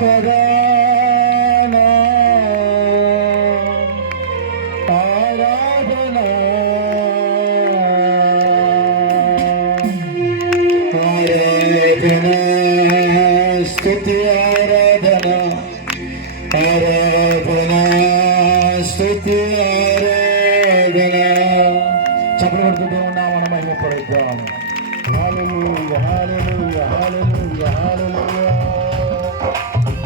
కదా స్థుతి ఆరాధన. ఆరాధన స్థుతి ఆరాధన. చెప్పలు కొడుకుంటూ ఉన్నాం మనం మహిమ పడుద్దాం హాలలు హాలలు హాలలు హాలలు Gracias.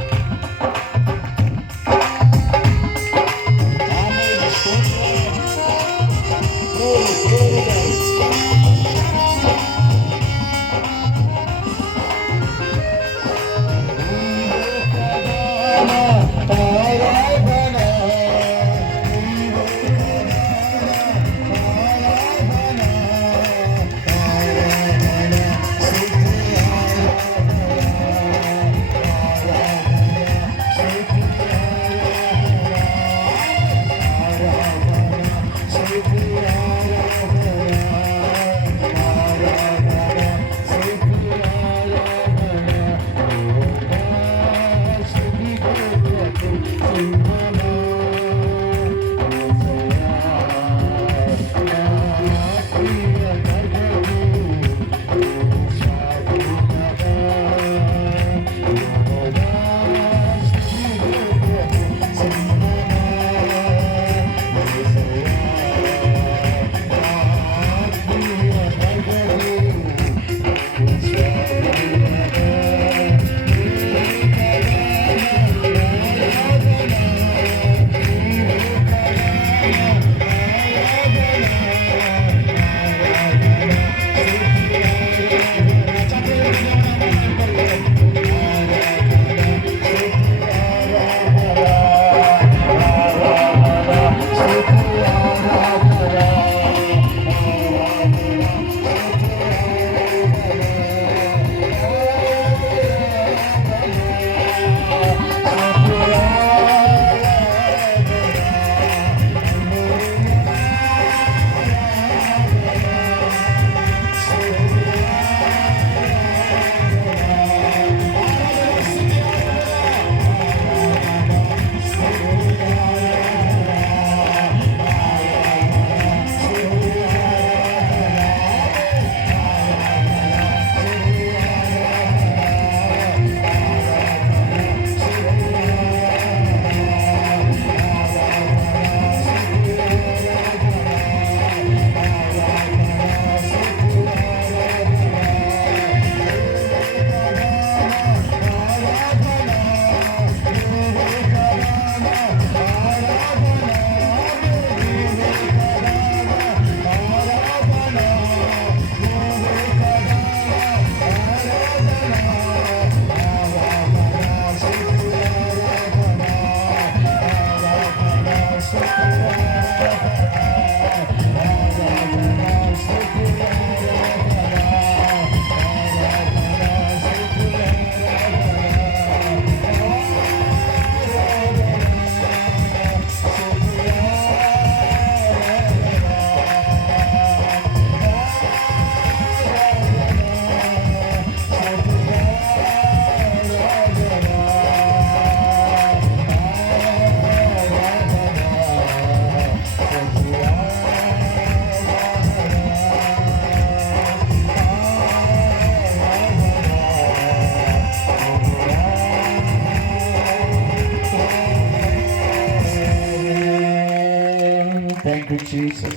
థ్యాంక్ యూ జీసస్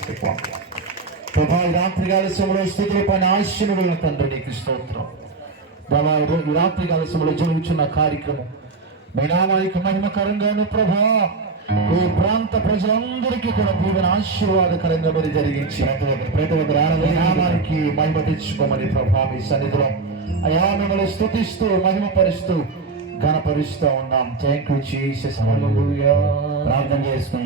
ప్రభా ఈ రాత్రి కాలశంలో స్థితుల పైన ఆశీనుడుల తండ్రి నీకు స్తోత్రం. ప్రభా రాత్రి కాలశంలో జరుగుతున్న కార్యక్రమం మీ నామానికి మహిమకరంగాను ప్రభా. ఈ ప్రాంత ప్రజలందరికీ కూడా దీవెన ఆశీర్వాదకరంగా మీరు జరిగించి ప్రతి ఒక్క మీ నామానికి మహిమ తెచ్చుకోమని ప్రభా మీ సన్నిధిలో అయా మిమ్మల్ని స్థుతిస్తూ మహిమపరుస్తూ ఘనపరుస్తూ ఉన్నాం. థ్యాంక్ యూ జీసస్ ప్రార్థన చేసుకుందాం.